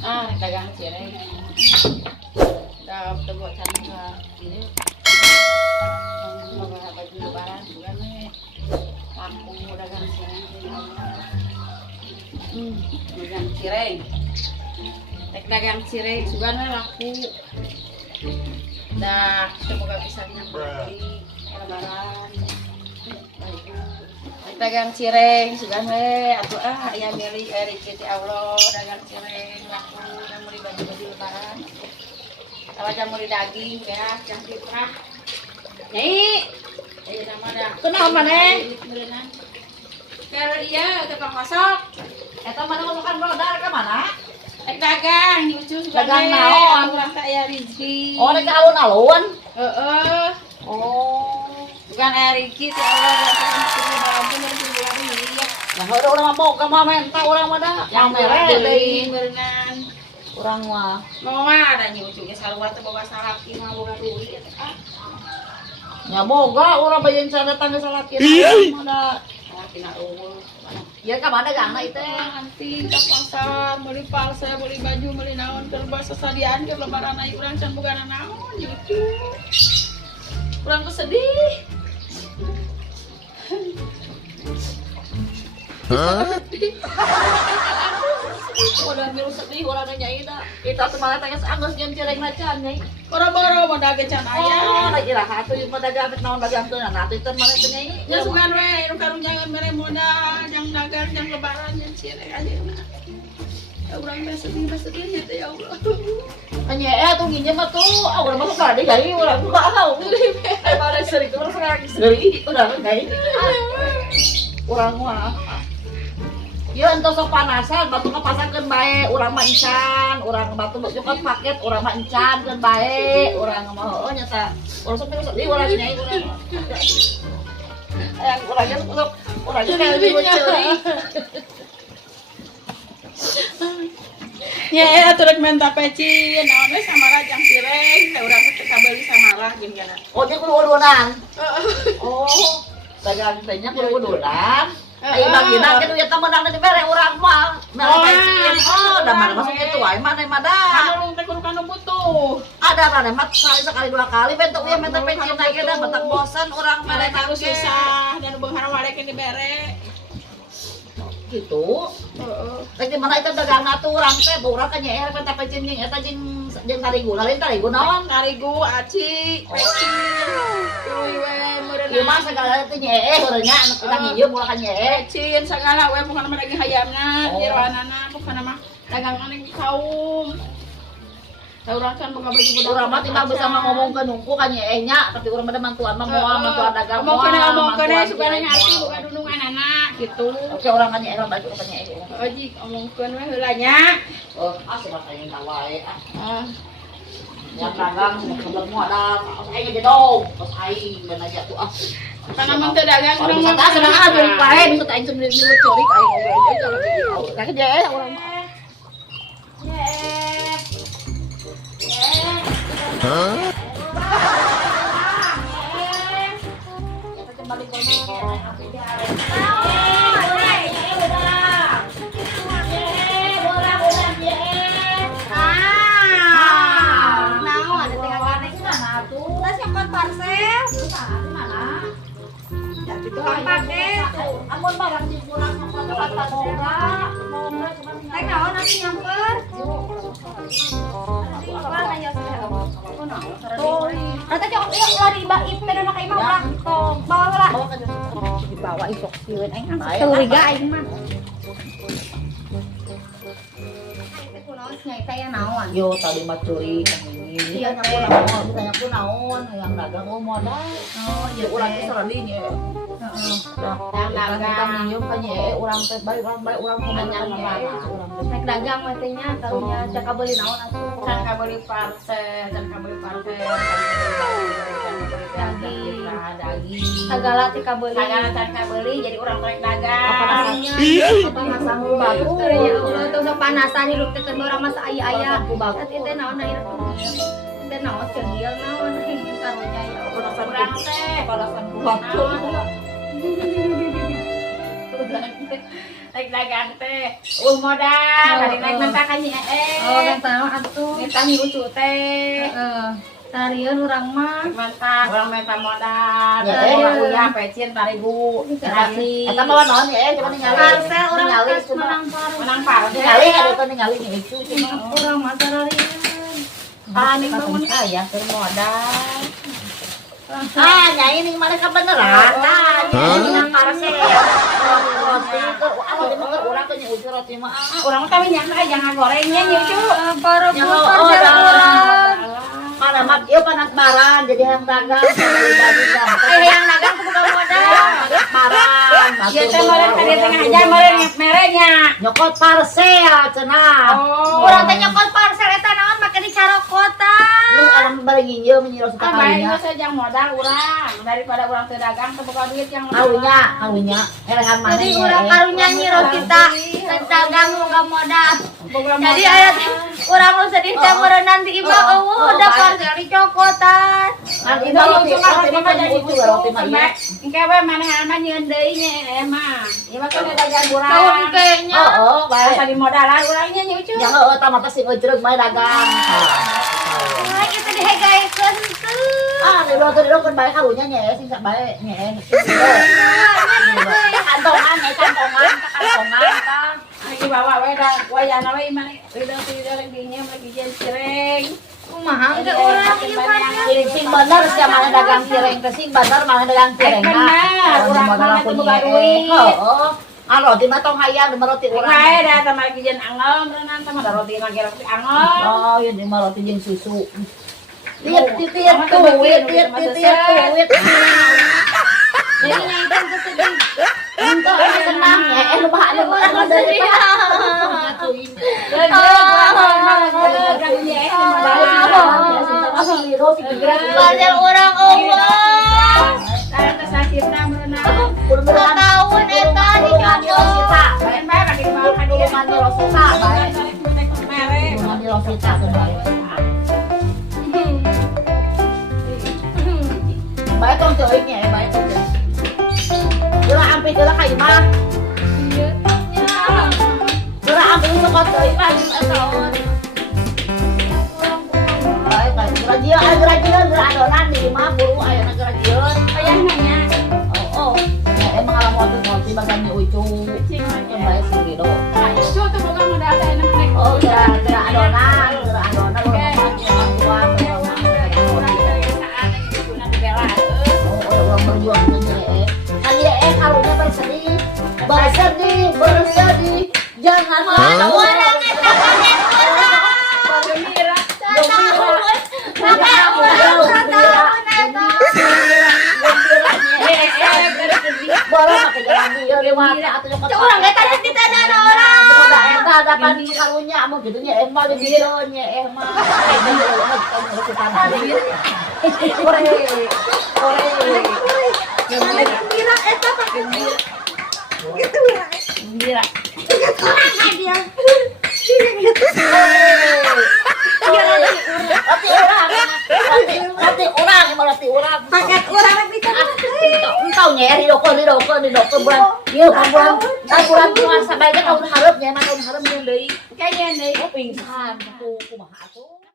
dagang cireng. Dah buat sana ini. Mga baju lebaran bukan nih. Lampu dagang cireng. Dagang cireng. Dagang cireng sebenarnya laku. Dah semoga bisa nyampe lebaran. Dagang cireng sugan we atuh aya milih rezeki Allah dagang cireng laku yang meuli baju-baju lebaran. Kalau jam meuli daging ya jam fitrah. Nyai. Aya nama dah. Kunaon maneh? Kalau iya tukang masak. Eta mana ngomongkan modal ke mana? Dagang nyucu sugan Dagang naon? Urang teh aya rezeki. Oh, rek alun-alun. Heeh. Oh. Bukan aya rezeki teh Allah Nah, udah urang mau ka mah menta urang mah da. Yang mere deui. berenang. Urang mah. Mau mah ada nyucu ge sarua teh boga salaki mah boga duit ah. Ya boga urang bayeun datang ke salaki mah da. Salaki na eueuh. Ya ka mana gangna itu? Nanti ke pasar beli palsa, beli baju, beli naon keur basa sadian keur lebaran ai urang can boga naon nyucu. Urang tuh sedih. Udah milu sedih urang nyai da. Kita teh malah tanya anggeus nyeun cireng macan nyai. Boro-boro mah dage can Oh, aya. lagi lah atuh ieu mah dagang naon dagang teu nah atuh teh malah teh nyai. Ya sugan we, nu karunjangan mere modal, jang dagang, jang lebaran, jang cireng ayeuna. Ya urang teh sedih nya teh ya Allah. Nya atuh nginjem mah tuh, urang mah bade gari urang tuh tahu. Ai bare seurik urang sekarang seuri udah gari. Urang mah. Ya entos sok panasan, batu ngapasangkeun bae, urang mah encan, urang batu nyokot paket, urang mah encan keun bae, urang mah heueuh nyata. Urang sok sedih urang nyai urang. Aya urangnya sok urangnya kayak lebih ceuri. Ya atuh rek menta peci, naon we samara jang cireng, teh urang teh kabeli samara gini kana. Oh, dia kudu-kudunan. Oh, dagang teh nya kudu-kudunan. Ai bagina kan eta menang di mere urang mah. Merah pecin. Oh, da mana masuk itu wae mana mah da. Anu teh kudu kana butuh. Ada mana mah sekali dua kali bentuk ieu menta pecin na ge da batak bosan urang mere Mereka harus susah dan beunghar walek di bere. Gitu. Heeh. Rek di mana eta dagang atuh urang teh urang ka nyaer menta pecin jeung eta jeung tarigu. Lain tarigu naon? Tarigu, aci, peci. Tuluy we meureun. Ieu mah segala teh nyaer urangnya anu kita nginjem ulah ka nyaer. Pecin segala we bukan mah daging hayamna, jeroanana bukan mah dagangan yang kaum. Tah urang can boga baju budak. Urang mah tinggal bisa ngomong ke nungku ka nyaer nya, tapi urang mah mantuan mah moal mantuan dagang Ngomong moal. kene supaya ngati boga dunungan anak gitu. Oke, orang kan nyaer baju ka nyaer. Oji ngomongkeun we heula nya. Oh, asih mah yang wae. Ah. Yang dagang kebetulan modal, aing aja dong. Terus aing beun aja tuh ah. Karena mah teu dagang Kalau urang bisa senang aja beli pae, bisa aing sendiri curi aing aja kalau gitu. Kaki je urang mah. Kembali tukang pakai amun barang di pulang sama tempat pasoga teh naon atuh nyamper Rata jauh lari baik pedo nak imah ulah tong bawa lah bawa ke dibawa isok sieun aing curiga aing mah nyai teh naon yo tadi mah curi kan ini iya tanya naon tanya ku naon yang dagang oh modal oh iya urang teh seranding ya yang dagang nyium ka nya urang teh bari urang nanya naik dagang mah teh nya karunya cak kabeli naon atuh can kabeli parcel, can kabeli daging. segala teh kabeli Sagala can kabeli jadi urang rek dagang. apalanya apa masang batu ya Allah tuh sok panasan hidup teh keur urang mah aya-aya teh teh naon aya teh naon cegiel naon karunya ya Allah Urang teh balasan buat naik dagang teh. Modal, dari naik mentah kan nyi Oh, mentah atuh. Minta nyi ucu teh. Tarian urang mah. Mentah, orang minta modal. Ya, Orang uya pecin tarigu. Kasih. Eta mah naon ya, cuma ningali. Parsel urang Ningali tes cuma. menang Menang Ningali ada tuh ningali nya itu cuma. urang mah tarian. Paling bangun saya bermodal. Ah, nyai ini mereka beneran. Nah, ini yang parse. Roti ke awal mah urang ke nya ucu roti mah. Orang tahu nyangka jangan gorengnya nyi ucu. Para Yang putar oh, jalan urang. Mana mak ieu panak baran jadi yang dagang bagi Yang dagang tuh bukan modal. baran. Dia teh meureun ka dieu tengah aja meureun merenya. Nyokot parse ya cenah. Oh. Urang teh nyokot parcel eta naon make dicarokotan. Lu alam bari nginjeu menyiros Ah, baik kawinnya. mah saya modal urang daripada urang teu dagang teu boga duit yang Kawinnya elehan mana. Jadi urang karunya nyiro kita dagang boga modal. Jadi aya urang lu sedih teh meureunnan di imah eueuh da parcel dicokotan. Kan imah roti mah jadi ucu roti mah ieu. Engke we maneh mah nyieun deui nya mah. Ieu mah kan dagang Tahu urang. kayaknya. Oh, baik. Asa di modalan urangnya nya ucu. Yang eueuh tah mah pasti ngejreg mah dagang. Wah, itu dihegaikeun teu. Ah, di kan bae karunya nya sing sak bae nya. Kantongan tah. Lagi bawa we da wayana we mah ridang dinya mah gijeun cireng. Kumaha ge urang ieu mah. Sing bener sia mana dagang cireng teh sing bener mana dagang cireng. Bener, urang mah teu boga duit. Heeh. Ah roti mah tong hayang mah roti urang. Wae da teh mah gijeun angel berenang teh mah da roti lagi roti angel. Oh, ieu di mah roti jeung susu. Tiet tuit. Jadi nyaikan teu sedih. Engko senang ya, lu bahan dari Padahal urang eueuh. Tahun eta baik tong teuing nya, baik tong teuing. Geura ampi geura ka imah. Geura ampi sokot teuing mah tahun. Baik, geura geura adonan di imah buru ayeuna geura jieun. Oh, ya emang alam motor bagan nya ucu. Baik sing gitu. Oh, geura adonan urang tua. Orang berjuang nya kan ya karunya bersedih jangan mana mau orang eta kaget urang. boleh pakai jalan dia lewat atau nyokot Urang eta teh ditanya orang. udah eta dapat karunya amo gitu nya emang di biro nya emang Gembira eta pakai Gembira. orang dia. roti orang Paket urang bisa. entau nyeri dokon bulan ieu bulan puasa bae kan tahun hareup nya mah tahun hareup nya deui Kayaknya nih. pingsan tuh kumaha tuh